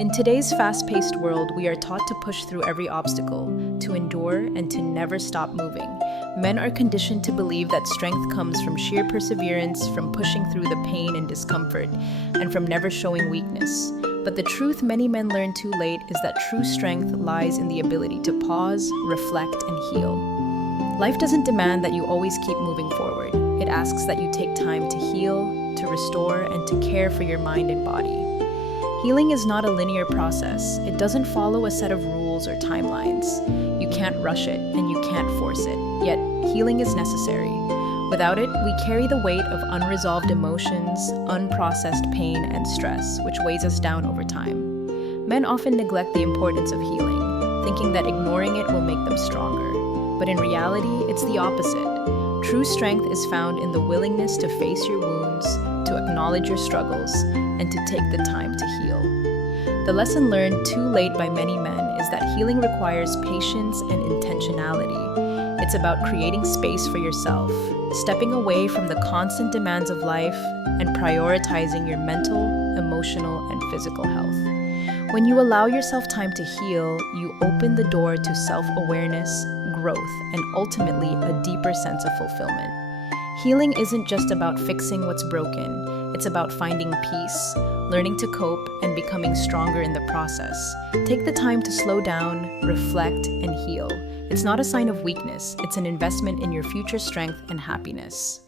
In today's fast-paced world, we are taught to push through every obstacle, to endure, and to never stop moving. Men are conditioned to believe that strength comes from sheer perseverance, from pushing through the pain and discomfort, and from never showing weakness. But the truth many men learn too late is that true strength lies in the ability to pause, reflect, and heal. Life doesn't demand that you always keep moving forward. It asks that you take time to heal, to restore, and to care for your mind and body. Healing is not a linear process. It doesn't follow a set of rules or timelines. You can't rush it, and you can't force it. Yet, healing is necessary. Without it, we carry the weight of unresolved emotions, unprocessed pain, and stress, which weighs us down over time. Men often neglect the importance of healing, thinking that ignoring it will make them stronger. But in reality, it's the opposite. True strength is found in the willingness to face your wounds, to acknowledge your struggles, and to take the time to heal. The lesson learned too late by many men is that healing requires patience and intentionality. It's about creating space for yourself, stepping away from the constant demands of life, and prioritizing your mental, emotional, and physical health. When you allow yourself time to heal, you open the door to self-awareness, growth, and ultimately a deeper sense of fulfillment. Healing isn't just about fixing what's broken. It's about finding peace, learning to cope, and becoming stronger in the process. Take the time to slow down, reflect, and heal. It's not a sign of weakness. It's an investment in your future strength and happiness.